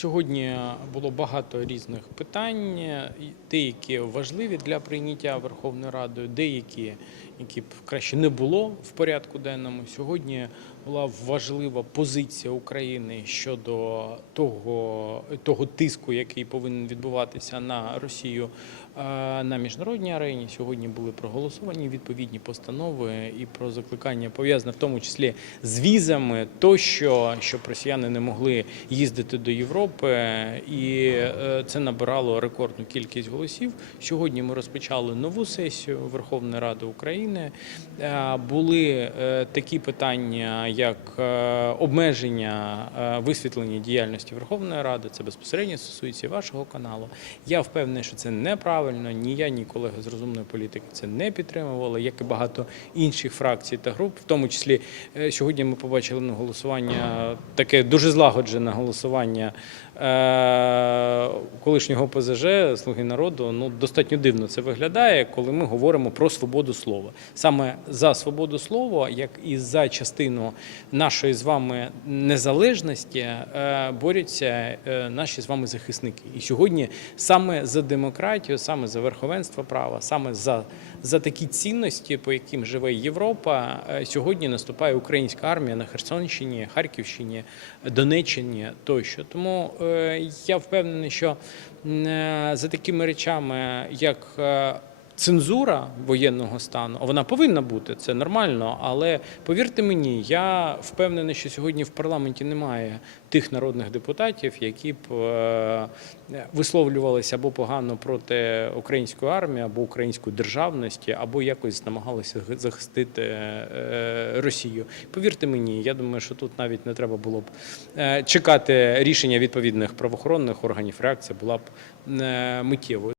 Сьогодні було багато різних питань, деякі важливі для прийняття Верховною Радою, деякі, які б краще не було в порядку денному. Сьогодні була важлива позиція України щодо того, того тиску, який повинен відбуватися на Росію е, на міжнародній арені. Сьогодні були проголосовані відповідні постанови і про закликання пов'язане в тому числі з візами, тощо, щоб росіяни не могли їздити до Європи, і е, це набирало рекордну кількість голосів. Сьогодні ми розпочали нову сесію Верховної Ради України. Е, Були е, такі питання, як е, обмеження висвітлення діяльності Верховної Ради. Це безпосередньо стосується вашого каналу. Я впевнений, що це неправильно. Ні я, ні колеги з розумної політики це не підтримували, як і багато інших фракцій та груп. В тому числі сьогодні ми побачили на голосування таке дуже злагоджене голосування колишнього ПЗЖ Слуги народу. Ну достатньо дивно це виглядає, коли ми говоримо про свободу слова. Саме за свободу слова, як і за частину нашої з вами незалежності, е, борються е, наші з вами захисники. І сьогодні саме за демократію, саме за верховенство права, саме за, за такі цінності, по яким живе Європа, е, сьогодні наступає українська армія на Херсонщині, Харківщині, Донеччині тощо. Тому е, я впевнений, що е, за такими речами, як Цензура воєнного стану, вона повинна бути, це нормально. Але повірте мені, я впевнений, що сьогодні в парламенті немає тих народних депутатів, які б е, висловлювалися або погано проти української армії, або української державності, або якось намагалися захистити е, Росію. Повірте мені, я думаю, що тут навіть не треба було б е, чекати рішення відповідних правоохоронних органів. Реакція була б миттєвою.